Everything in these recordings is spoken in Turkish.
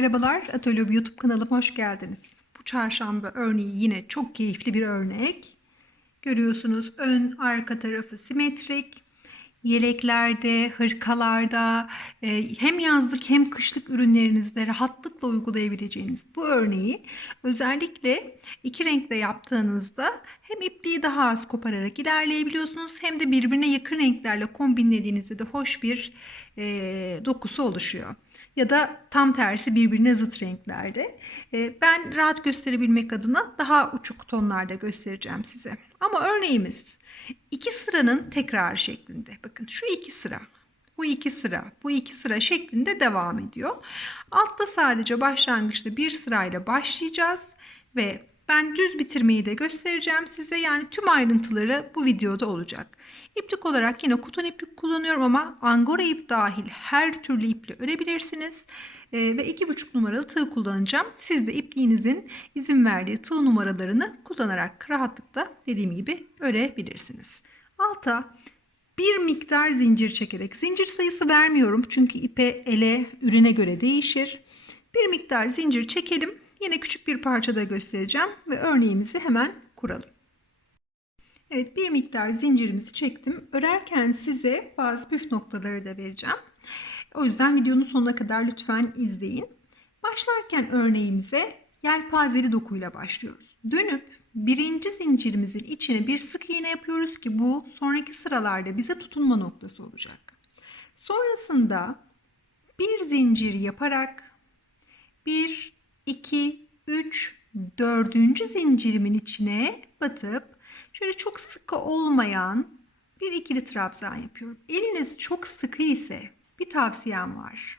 Merhabalar, Atölye YouTube kanalıma hoş geldiniz. Bu çarşamba örneği yine çok keyifli bir örnek. Görüyorsunuz ön arka tarafı simetrik. Yeleklerde, hırkalarda, e, hem yazlık hem kışlık ürünlerinizde rahatlıkla uygulayabileceğiniz bu örneği özellikle iki renkle yaptığınızda hem ipliği daha az kopararak ilerleyebiliyorsunuz hem de birbirine yakın renklerle kombinlediğinizde de hoş bir e, dokusu oluşuyor ya da tam tersi birbirine zıt renklerde. Ee, Ben rahat gösterebilmek adına daha uçuk tonlarda göstereceğim size. Ama örneğimiz iki sıranın tekrar şeklinde. Bakın şu iki sıra, bu iki sıra, bu iki sıra şeklinde devam ediyor. Altta sadece başlangıçta bir sırayla başlayacağız ve ben düz bitirmeyi de göstereceğim size. Yani tüm ayrıntıları bu videoda olacak. İplik olarak yine kuton iplik kullanıyorum ama angora ip dahil her türlü iple örebilirsiniz. Ee, ve iki buçuk numaralı tığ kullanacağım. Siz de ipliğinizin izin verdiği tığ numaralarını kullanarak rahatlıkla dediğim gibi örebilirsiniz. Alta bir miktar zincir çekerek zincir sayısı vermiyorum çünkü ipe ele ürüne göre değişir. Bir miktar zincir çekelim. Yine küçük bir parçada göstereceğim ve örneğimizi hemen kuralım. Evet bir miktar zincirimizi çektim. Örerken size bazı püf noktaları da vereceğim. O yüzden videonun sonuna kadar lütfen izleyin. Başlarken örneğimize yelpazeli dokuyla başlıyoruz. Dönüp birinci zincirimizin içine bir sık iğne yapıyoruz ki bu sonraki sıralarda bize tutunma noktası olacak. Sonrasında bir zincir yaparak 1, 2, 3, dördüncü zincirimin içine batıp şöyle çok sıkı olmayan bir ikili trabzan yapıyorum. Eliniz çok sıkı ise bir tavsiyem var.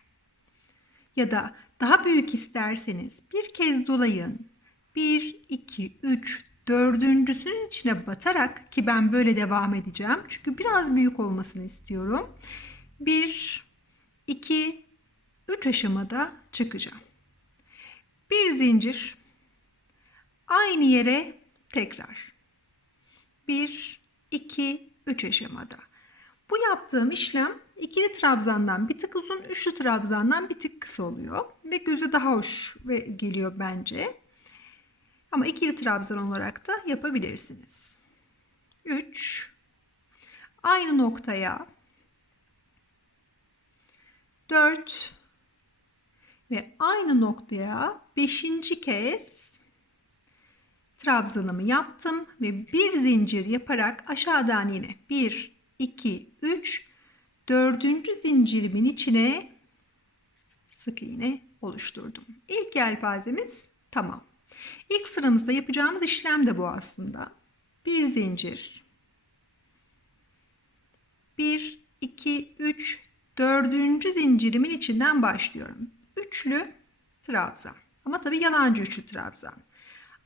Ya da daha büyük isterseniz bir kez dolayın. 1, 2, 3, dördüncüsünün içine batarak ki ben böyle devam edeceğim. Çünkü biraz büyük olmasını istiyorum. 1, 2, 3 aşamada çıkacağım. Bir zincir aynı yere tekrar. 1, 2, 3 aşamada. Bu yaptığım işlem ikili trabzandan bir tık uzun, üçlü trabzandan bir tık kısa oluyor. Ve göze daha hoş ve geliyor bence. Ama ikili trabzan olarak da yapabilirsiniz. 3 aynı noktaya 4 ve aynı noktaya 5. kez trabzanımı yaptım ve bir zincir yaparak aşağıdan yine 1 2 3 dördüncü zincirimin içine sık iğne oluşturdum. İlk yelpazemiz tamam. İlk sıramızda yapacağımız işlem de bu aslında. Bir zincir. 1 2 3 dördüncü zincirimin içinden başlıyorum. Üçlü trabzan. Ama tabii yalancı üçlü trabzan.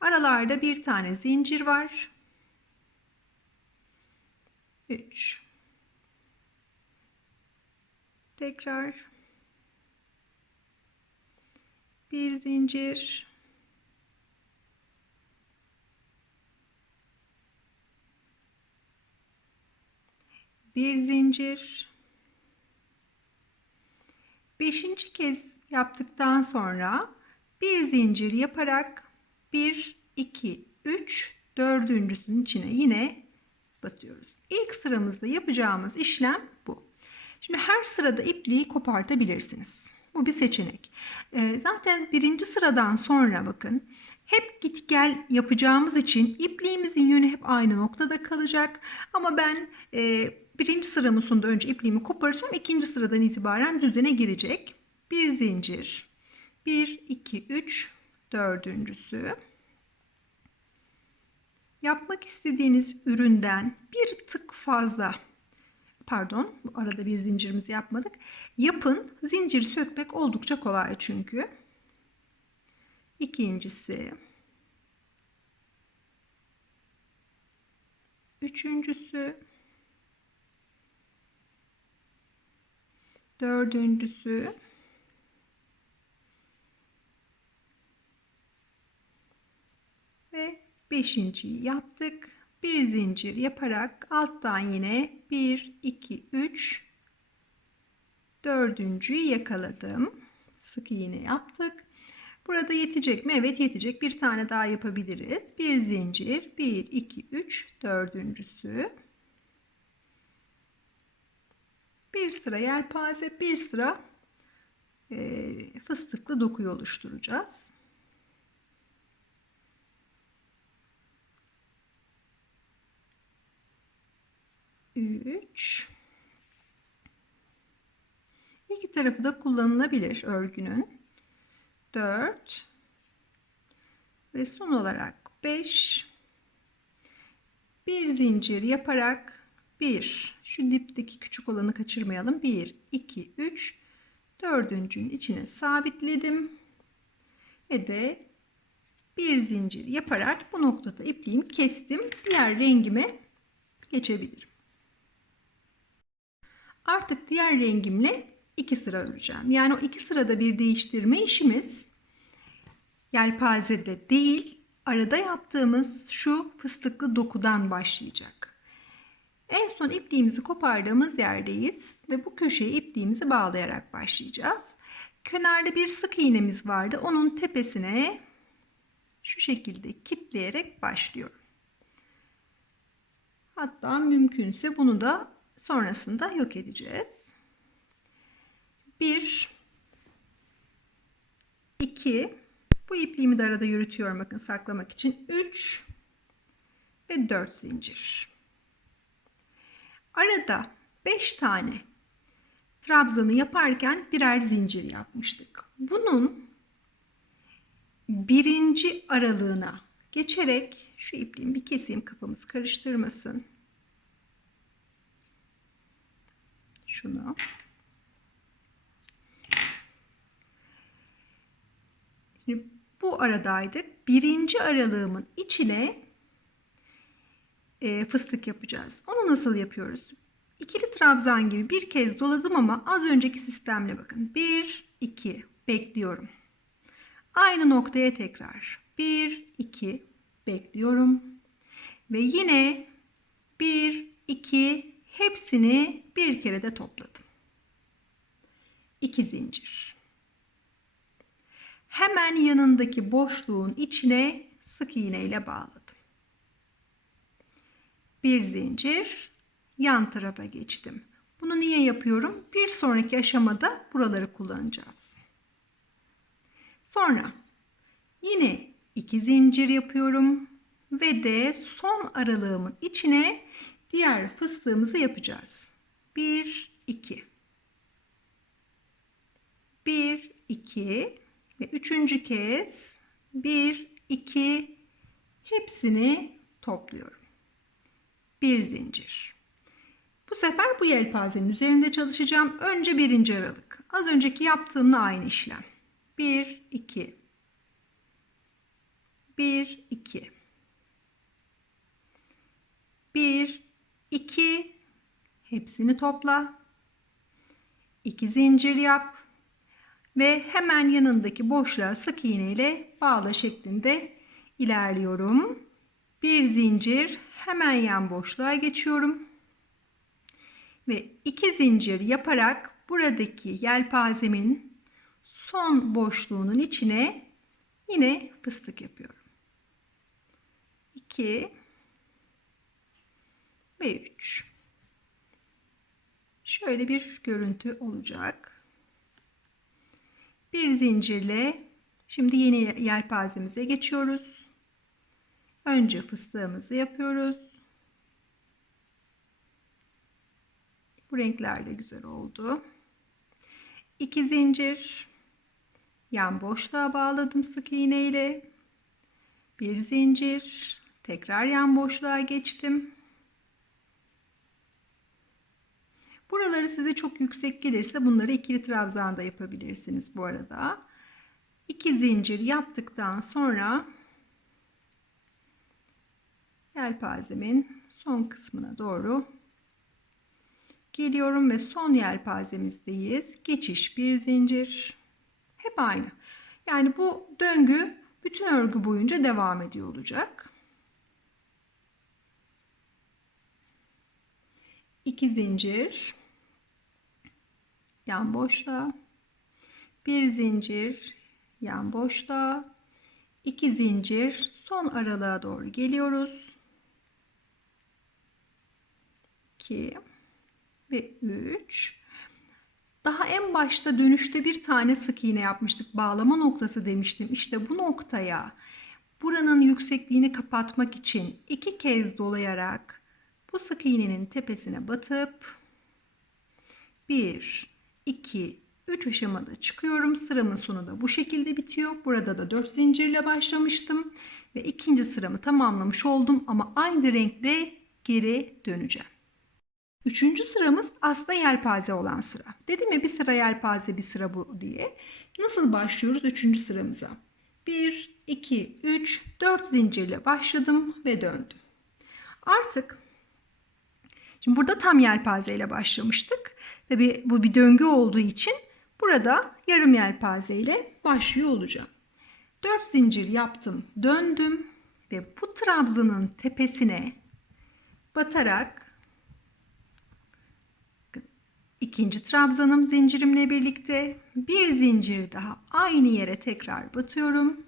Aralarda bir tane zincir var. 3 Tekrar bir zincir bir zincir beşinci kez yaptıktan sonra bir zincir yaparak 1 2 3 dördüncüsünün içine yine batıyoruz. İlk sıramızda yapacağımız işlem bu. Şimdi her sırada ipliği kopartabilirsiniz. Bu bir seçenek. Ee, zaten birinci sıradan sonra bakın hep git gel yapacağımız için ipliğimizin yönü hep aynı noktada kalacak. Ama ben e, birinci sıramın sonunda önce ipliğimi koparacağım. ikinci sıradan itibaren düzene girecek. Bir zincir. 1, 2, 3, dördüncüsü. Yapmak istediğiniz üründen bir tık fazla pardon bu arada bir zincirimizi yapmadık. Yapın zincir sökmek oldukça kolay çünkü. İkincisi. Üçüncüsü. Dördüncüsü. Ve beşinciyi yaptık bir zincir yaparak alttan yine 1 2 3 dördüncüyü yakaladım sık iğne yaptık. Burada yetecek mi? Evet yetecek. Bir tane daha yapabiliriz. Bir zincir. 1, 2, 3. Dördüncüsü. Bir sıra yelpaze, bir sıra e, fıstıklı dokuyu oluşturacağız. Üç. İki tarafı da kullanılabilir örgünün. 4 ve son olarak 5 bir zincir yaparak 1 şu dipteki küçük olanı kaçırmayalım. 1 2 3 dördüncünün içine sabitledim. Ve de bir zincir yaparak bu noktada ipliğimi kestim. Diğer rengime geçebilirim artık diğer rengimle iki sıra öreceğim. Yani o iki sırada bir değiştirme işimiz yelpazede değil, arada yaptığımız şu fıstıklı dokudan başlayacak. En son ipliğimizi kopardığımız yerdeyiz ve bu köşeye ipliğimizi bağlayarak başlayacağız. Kenarda bir sık iğnemiz vardı. Onun tepesine şu şekilde kitleyerek başlıyorum. Hatta mümkünse bunu da sonrasında yok edeceğiz. 1 2 bu ipliğimi de arada yürütüyorum bakın saklamak için 3 ve 4 zincir. Arada 5 tane trabzanı yaparken birer zincir yapmıştık. Bunun birinci aralığına geçerek şu ipliğimi bir keseyim kafamız karıştırmasın. Şunu. Şimdi bu aradaydık. Birinci aralığımın içine e, fıstık yapacağız. Onu nasıl yapıyoruz? İkili trabzan gibi bir kez doladım ama az önceki sistemle bakın. 1, 2 bekliyorum. Aynı noktaya tekrar. 1, 2 bekliyorum. Ve yine 1, 2 hepsini bir kere de topladım. 2 zincir hemen yanındaki boşluğun içine sık iğne ile bağladım. Bir zincir yan tarafa geçtim. Bunu niye yapıyorum? Bir sonraki aşamada buraları kullanacağız. Sonra yine iki zincir yapıyorum ve de son aralığımın içine diğer fıstığımızı yapacağız. 1 2 1 2 ve üçüncü kez bir, iki hepsini topluyorum. Bir zincir. Bu sefer bu yelpazenin üzerinde çalışacağım. Önce birinci aralık. Az önceki yaptığımla aynı işlem. Bir, iki. Bir, iki. Bir, iki. Hepsini topla. İki zincir yap ve hemen yanındaki boşluğa sık iğne ile bağla şeklinde ilerliyorum. Bir zincir hemen yan boşluğa geçiyorum. Ve iki zincir yaparak buradaki yelpazemin son boşluğunun içine yine fıstık yapıyorum. 2 ve 3. Şöyle bir görüntü olacak bir zincirle şimdi yeni yelpazemize geçiyoruz. Önce fıstığımızı yapıyoruz. Bu renkler de güzel oldu. İki zincir yan boşluğa bağladım sık iğne ile. Bir zincir tekrar yan boşluğa geçtim. Buraları size çok yüksek gelirse bunları ikili trabzanda yapabilirsiniz bu arada. İki zincir yaptıktan sonra yelpazemin son kısmına doğru geliyorum ve son yelpazemizdeyiz. Geçiş bir zincir. Hep aynı. Yani bu döngü bütün örgü boyunca devam ediyor olacak. 2 zincir yan boşluğa Bir zincir yan boşluğa. iki zincir son aralığa doğru geliyoruz. 2 ve 3 daha en başta dönüşte bir tane sık iğne yapmıştık. Bağlama noktası demiştim. İşte bu noktaya buranın yüksekliğini kapatmak için iki kez dolayarak bu sık iğnenin tepesine batıp 1, 2, 3 aşamada çıkıyorum. Sıramın sonu da bu şekilde bitiyor. Burada da 4 zincirle başlamıştım. Ve ikinci sıramı tamamlamış oldum ama aynı renkle geri döneceğim. Üçüncü sıramız aslında yelpaze olan sıra. Dedim ya bir sıra yelpaze bir sıra bu diye. Nasıl başlıyoruz üçüncü sıramıza? 1, 2, 3, 4 zincirle başladım ve döndüm. Artık şimdi burada tam yelpaze ile başlamıştık. Tabi bu bir döngü olduğu için burada yarım yelpaze ile başlıyor olacağım. 4 zincir yaptım, döndüm ve bu trabzanın tepesine batarak ikinci trabzanım zincirimle birlikte bir zincir daha aynı yere tekrar batıyorum.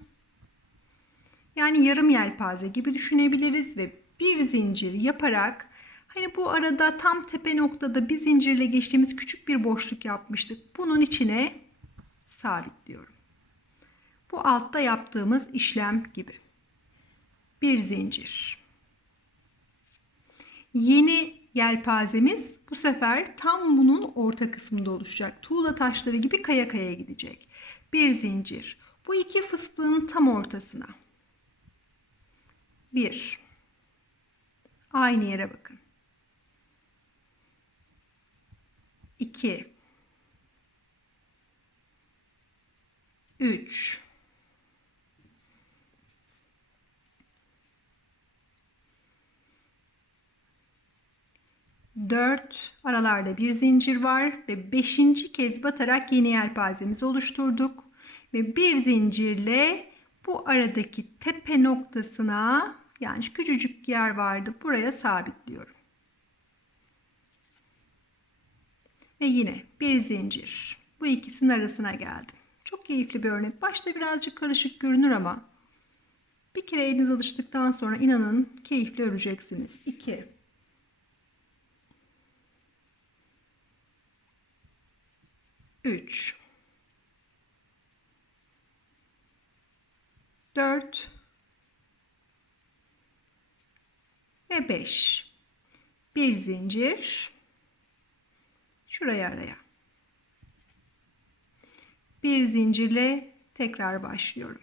Yani yarım yelpaze gibi düşünebiliriz ve bir zincir yaparak hani bu arada tam tepe noktada bir zincirle geçtiğimiz küçük bir boşluk yapmıştık. Bunun içine sabitliyorum. Bu altta yaptığımız işlem gibi. Bir zincir. Yeni yelpazemiz bu sefer tam bunun orta kısmında oluşacak. Tuğla taşları gibi kaya kaya gidecek. Bir zincir. Bu iki fıstığın tam ortasına. Bir. Aynı yere bakın. İki. Üç. 4 aralarda bir zincir var ve 5. kez batarak yeni yelpazemizi oluşturduk. Ve bir zincirle bu aradaki tepe noktasına yani küçücük yer vardı buraya sabitliyorum. Ve yine bir zincir. Bu ikisinin arasına geldim. Çok keyifli bir örnek. Başta birazcık karışık görünür ama bir kere eliniz alıştıktan sonra inanın keyifli öreceksiniz. 2 3 4 ve 5 bir zincir şuraya araya. Bir zincirle tekrar başlıyorum.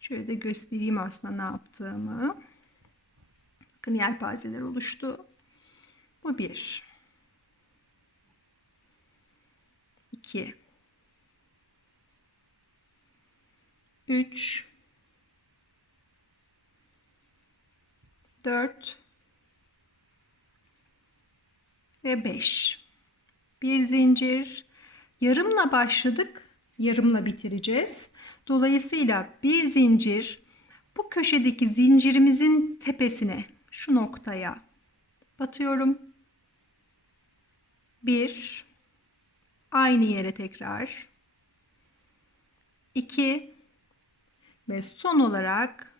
Şöyle de göstereyim aslında ne yaptığımı. Bakın yelpazeler oluştu. Bu bir. 2 3 4 ve 5 bir zincir. Yarımla başladık yarımla bitireceğiz. Dolayısıyla bir zincir bu köşedeki zincirimizin tepesine şu noktaya batıyorum. 1 Aynı yere tekrar. 2 ve son olarak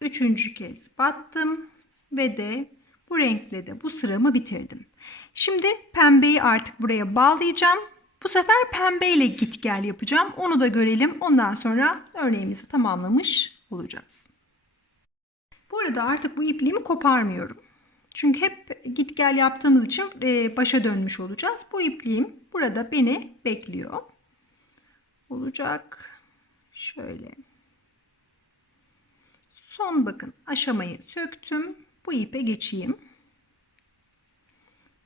üçüncü kez battım ve de bu renkle de bu sıramı bitirdim. Şimdi pembeyi artık buraya bağlayacağım. Bu sefer pembeyle git gel yapacağım. Onu da görelim. Ondan sonra örneğimizi tamamlamış olacağız. Bu arada artık bu ipliğimi koparmıyorum. Çünkü hep git gel yaptığımız için e, başa dönmüş olacağız. Bu ipliğim burada beni bekliyor. Olacak. Şöyle. Son bakın aşamayı söktüm. Bu ipe geçeyim.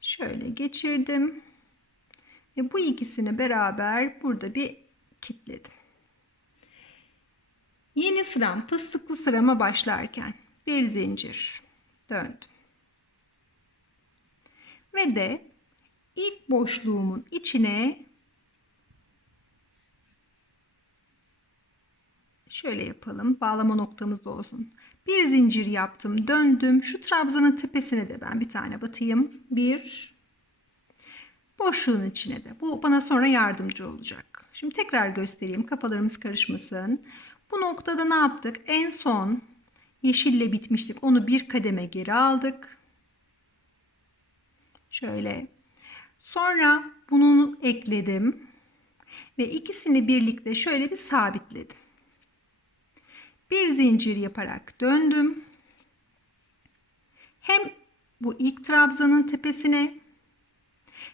Şöyle geçirdim. Ve bu ikisini beraber burada bir kitledim. Yeni sıram fıstıklı sırama başlarken bir zincir döndüm ve de ilk boşluğumun içine şöyle yapalım. Bağlama noktamız da olsun. Bir zincir yaptım, döndüm. Şu trabzanın tepesine de ben bir tane batayım. Bir. boşluğun içine de. Bu bana sonra yardımcı olacak. Şimdi tekrar göstereyim kafalarımız karışmasın. Bu noktada ne yaptık? En son yeşille bitmiştik. Onu bir kademe geri aldık. Şöyle. Sonra bunu ekledim. Ve ikisini birlikte şöyle bir sabitledim. Bir zincir yaparak döndüm. Hem bu ilk trabzanın tepesine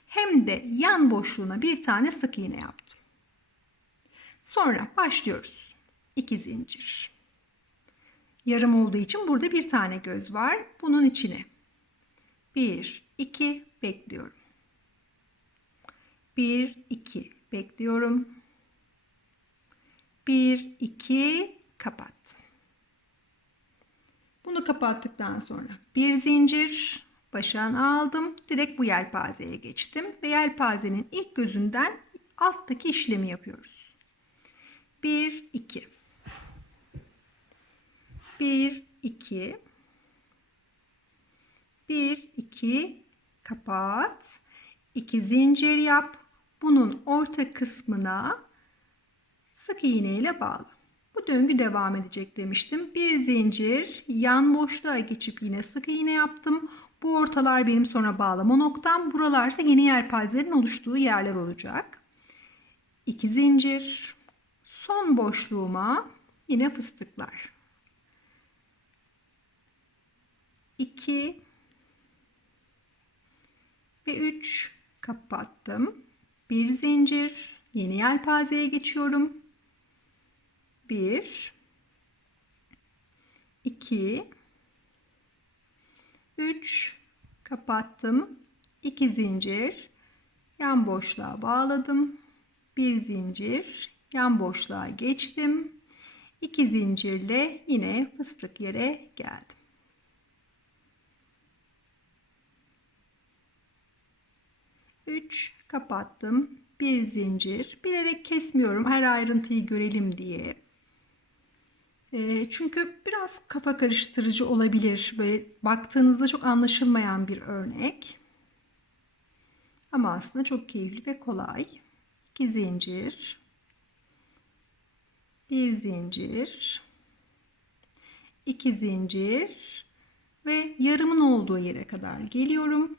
hem de yan boşluğuna bir tane sık iğne yaptım. Sonra başlıyoruz. 2 zincir. Yarım olduğu için burada bir tane göz var. Bunun içine 1 2 bekliyorum. 1 2 bekliyorum. 1 2 kapattım. Bunu kapattıktan sonra bir zincir başan aldım. Direkt bu yelpazeye geçtim ve yelpazenin ilk gözünden alttaki işlemi yapıyoruz. 1 2 1 2 1 2 kapat. 2 zincir yap. Bunun orta kısmına sık iğne ile bağla. Bu döngü devam edecek demiştim. Bir zincir yan boşluğa geçip yine sık iğne yaptım. Bu ortalar benim sonra bağlama noktam. Buralarsa yeni yelpazelerin oluştuğu yerler olacak. 2 zincir. Son boşluğuma yine fıstıklar. 2 ve 3 kapattım. Bir zincir. Yeni yelpazeye geçiyorum. 1 2 3 kapattım. 2 zincir yan boşluğa bağladım. Bir zincir yan boşluğa geçtim. 2 zincirle yine fıstık yere geldim. Üç kapattım. Bir zincir. Bilerek kesmiyorum her ayrıntıyı görelim diye. E, çünkü biraz kafa karıştırıcı olabilir. Böyle baktığınızda çok anlaşılmayan bir örnek. Ama aslında çok keyifli ve kolay. 2 zincir. Bir zincir. iki zincir ve yarımın olduğu yere kadar geliyorum.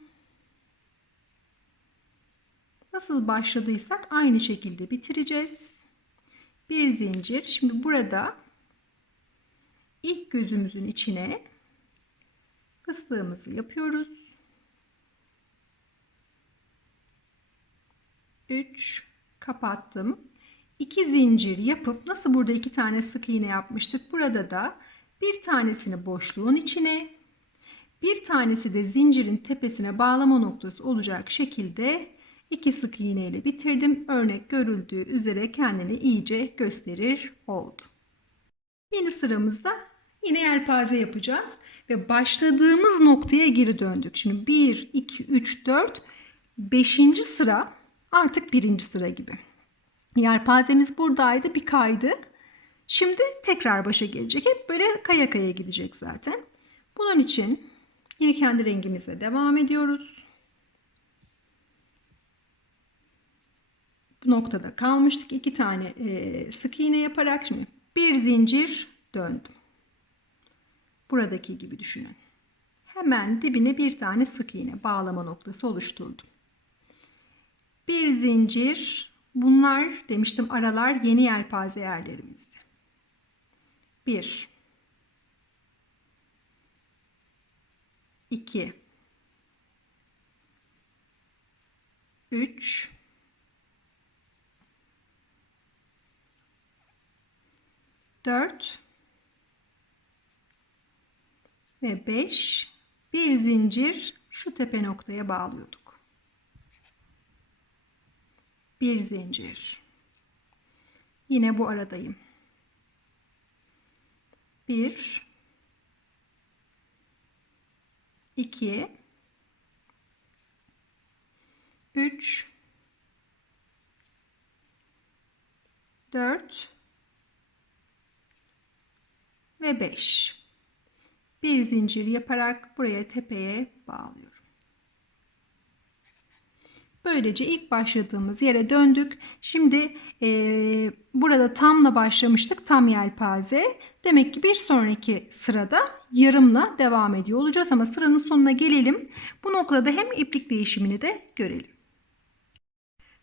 Nasıl başladıysak aynı şekilde bitireceğiz. Bir zincir. Şimdi burada ilk gözümüzün içine fıstığımızı yapıyoruz. 3 kapattım. 2 zincir yapıp nasıl burada iki tane sık iğne yapmıştık. Burada da bir tanesini boşluğun içine bir tanesi de zincirin tepesine bağlama noktası olacak şekilde iki sık iğne ile bitirdim. Örnek görüldüğü üzere kendini iyice gösterir oldu. Yeni sıramızda yine yelpaze yapacağız ve başladığımız noktaya geri döndük. Şimdi 1 2 3 4 5. sıra artık 1. sıra gibi. Yelpazemiz buradaydı, bir kaydı. Şimdi tekrar başa gelecek. Hep böyle kaya kaya gidecek zaten. Bunun için yine kendi rengimize devam ediyoruz. Bu noktada kalmıştık. İki tane sık iğne yaparak şimdi bir zincir döndüm. Buradaki gibi düşünün. Hemen dibine bir tane sık iğne bağlama noktası oluşturdum. Bir zincir bunlar demiştim aralar yeni yelpaze yerlerimizde. Bir, iki, üç, dört ve beş bir zincir şu tepe noktaya bağlıyorduk. Bir zincir. Yine bu aradayım. Bir, iki, üç, dört ve beş. Bir zincir yaparak buraya tepeye bağlıyorum. Böylece ilk başladığımız yere döndük. Şimdi eee, burada tamla başlamıştık. Tam yelpaze. Demek ki bir sonraki sırada yarımla devam ediyor olacağız. Ama sıranın sonuna gelelim. Bu noktada hem iplik değişimini de görelim.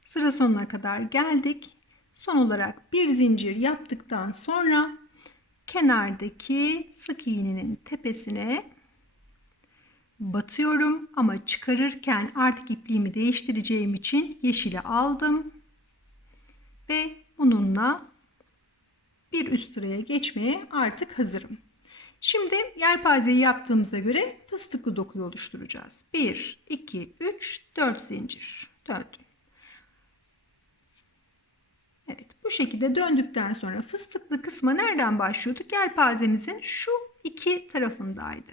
Sıra sonuna kadar geldik. Son olarak bir zincir yaptıktan sonra kenardaki sık iğnenin tepesine batıyorum ama çıkarırken artık ipliğimi değiştireceğim için yeşili aldım ve bununla bir üst sıraya geçmeye artık hazırım. Şimdi yelpazeyi yaptığımıza göre fıstıklı dokuyu oluşturacağız. 1, 2, 3, 4 zincir. Döndüm. Evet bu şekilde döndükten sonra fıstıklı kısma nereden başlıyorduk? Yelpazemizin şu iki tarafındaydı.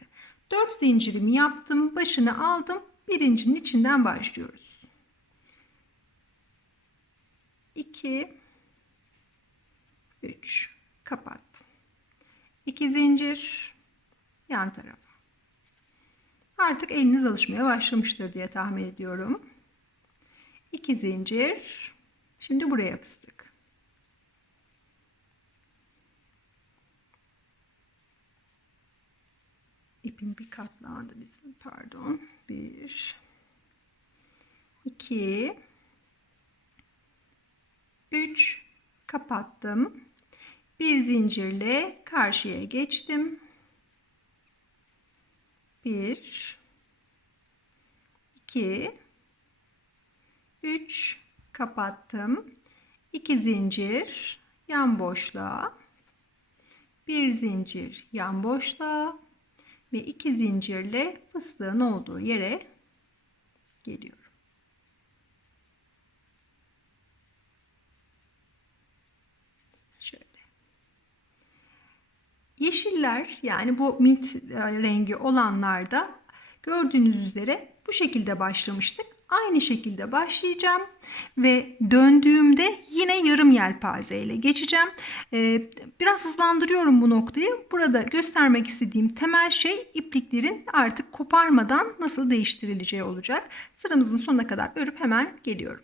4 zincirimi yaptım. Başını aldım. Birincinin içinden başlıyoruz. 2 3 kapattım. 2 zincir yan tarafa. Artık eliniz alışmaya başlamıştır diye tahmin ediyorum. 2 zincir. Şimdi buraya fıstık. İpim bir katlandı bizim. Pardon. Bir. iki, Üç. Kapattım. Bir zincirle karşıya geçtim. Bir. iki, Üç. Kapattım. İki zincir yan boşluğa. Bir zincir yan boşluğa ve iki zincirle fıstığın olduğu yere geliyorum. Şöyle. Yeşiller yani bu mint rengi olanlarda gördüğünüz üzere bu şekilde başlamıştık. Aynı şekilde başlayacağım ve döndüğümde yine yarım yelpaze ile geçeceğim. Ee, biraz hızlandırıyorum bu noktayı. Burada göstermek istediğim temel şey ipliklerin artık koparmadan nasıl değiştirileceği olacak. Sıramızın sonuna kadar örüp hemen geliyorum.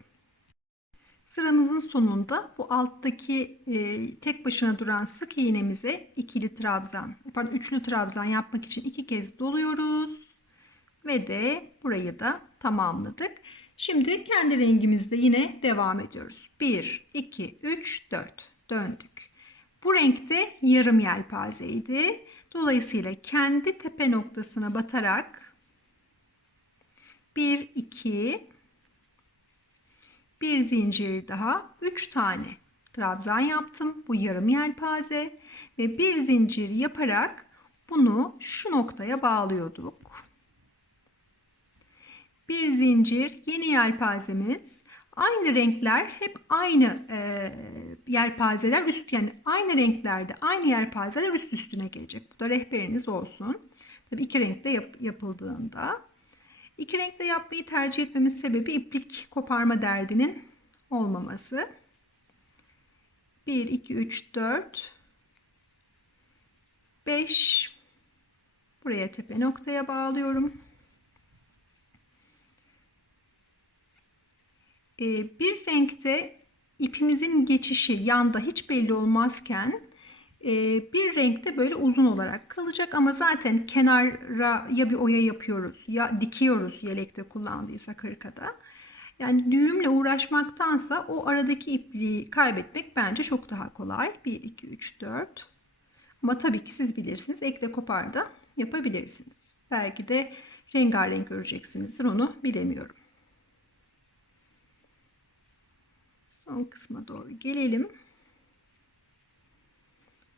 Sıramızın sonunda bu alttaki e, tek başına duran sık iğnemize ikili trabzan, pardon üçlü trabzan yapmak için iki kez doluyoruz ve de burayı da tamamladık. Şimdi kendi rengimizde yine devam ediyoruz. 1, 2, 3, 4 döndük. Bu renkte yarım yelpazeydi. Dolayısıyla kendi tepe noktasına batarak 1, 2, bir zincir daha 3 tane trabzan yaptım. Bu yarım yelpaze ve bir zincir yaparak bunu şu noktaya bağlıyorduk bir zincir yeni yelpazemiz aynı renkler hep aynı e, yelpazeler üst yani aynı renklerde aynı yelpazeler üst üstüne gelecek. Bu da rehberiniz olsun. Tabii iki renkte yap, yapıldığında. iki renkte yapmayı tercih etmemin sebebi iplik koparma derdinin olmaması. 1, 2, 3, 4, 5. Buraya tepe noktaya bağlıyorum. Bir renkte ipimizin geçişi yanda hiç belli olmazken e, bir renkte böyle uzun olarak kalacak ama zaten kenara ya bir oya yapıyoruz ya dikiyoruz yelekte kullandıysak hırkada. Yani düğümle uğraşmaktansa o aradaki ipliği kaybetmek bence çok daha kolay. 1, 2, 3, 4. Ama tabii ki siz bilirsiniz. Ekle kopar da yapabilirsiniz. Belki de rengarenk öreceksinizdir onu bilemiyorum. Son kısma doğru gelelim.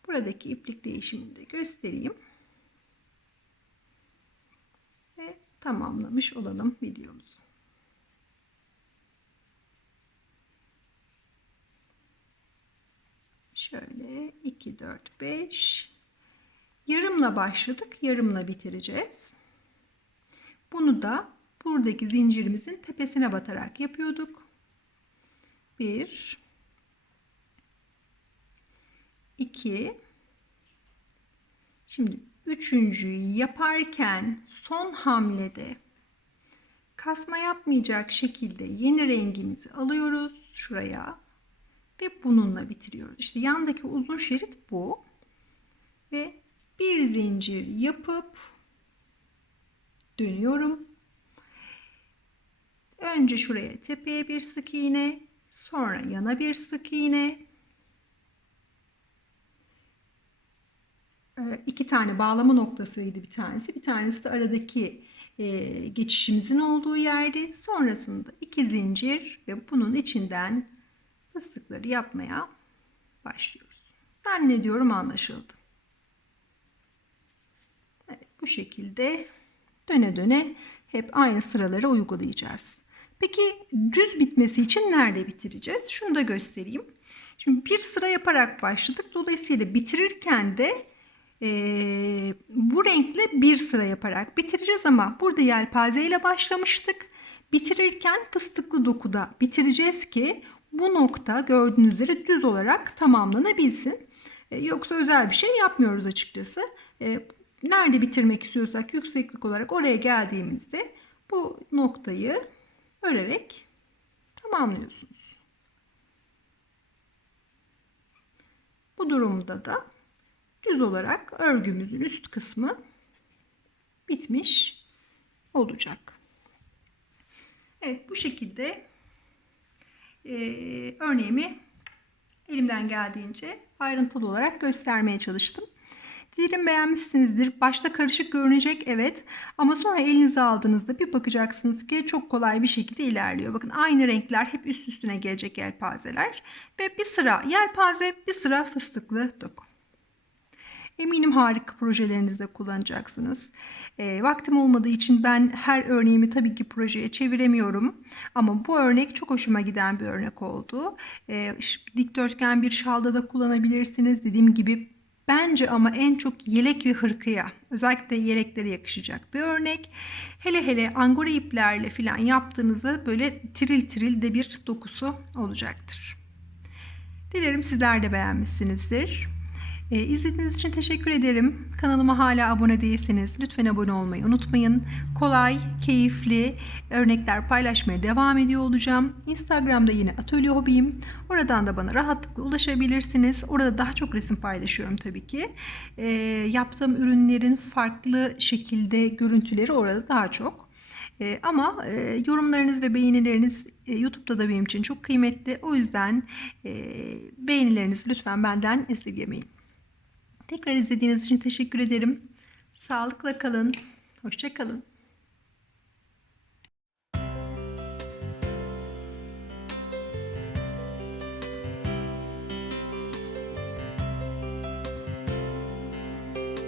Buradaki iplik değişimini de göstereyim. Ve tamamlamış olalım videomuzu. Şöyle 2 4 5 yarımla başladık. Yarımla bitireceğiz. Bunu da buradaki zincirimizin tepesine batarak yapıyorduk. 1 2 Şimdi üçüncüyü yaparken son hamlede kasma yapmayacak şekilde yeni rengimizi alıyoruz şuraya ve bununla bitiriyoruz. İşte yandaki uzun şerit bu. Ve bir zincir yapıp dönüyorum. Önce şuraya tepeye bir sık iğne, sonra yana bir sık iğne. Ee, iki tane bağlama noktasıydı bir tanesi. Bir tanesi de aradaki e, geçişimizin olduğu yerde. Sonrasında iki zincir ve bunun içinden fıstıkları yapmaya başlıyoruz. Zannediyorum anlaşıldı. Evet, bu şekilde döne döne hep aynı sıraları uygulayacağız. Peki düz bitmesi için nerede bitireceğiz? Şunu da göstereyim. Şimdi bir sıra yaparak başladık. Dolayısıyla bitirirken de e, bu renkle bir sıra yaparak bitireceğiz ama burada yelpaze ile başlamıştık. Bitirirken fıstıklı dokuda bitireceğiz ki bu nokta gördüğünüz üzere düz olarak tamamlanabilsin. E, yoksa özel bir şey yapmıyoruz açıkçası. E, nerede bitirmek istiyorsak yükseklik olarak oraya geldiğimizde bu noktayı örerek tamamlıyorsunuz. Bu durumda da düz olarak örgümüzün üst kısmı bitmiş olacak. Evet bu şekilde e, örneğimi elimden geldiğince ayrıntılı olarak göstermeye çalıştım. Dilerim beğenmişsinizdir. Başta karışık görünecek evet ama sonra elinize aldığınızda bir bakacaksınız ki çok kolay bir şekilde ilerliyor. Bakın aynı renkler hep üst üstüne gelecek yelpazeler ve bir sıra yelpaze bir sıra fıstıklı doku. Eminim harika projelerinizde kullanacaksınız. E, vaktim olmadığı için ben her örneğimi tabii ki projeye çeviremiyorum. Ama bu örnek çok hoşuma giden bir örnek oldu. E, dikdörtgen bir şalda da kullanabilirsiniz. Dediğim gibi bence ama en çok yelek ve hırkaya özellikle yeleklere yakışacak bir örnek. Hele hele angora iplerle falan yaptığınızda böyle tiril tiril de bir dokusu olacaktır. Dilerim sizler de beğenmişsinizdir. Ee, izlediğiniz için teşekkür ederim. Kanalıma hala abone değilseniz lütfen abone olmayı unutmayın. Kolay, keyifli örnekler paylaşmaya devam ediyor olacağım. Instagram'da yine atölye hobiyim. Oradan da bana rahatlıkla ulaşabilirsiniz. Orada daha çok resim paylaşıyorum tabii ki. Ee, yaptığım ürünlerin farklı şekilde görüntüleri orada daha çok. Ee, ama e, yorumlarınız ve beğenileriniz e, YouTube'da da benim için çok kıymetli. O yüzden e, beğenilerinizi lütfen benden esirgemeyin. Tekrar izlediğiniz için teşekkür ederim. Sağlıkla kalın. Hoşçakalın.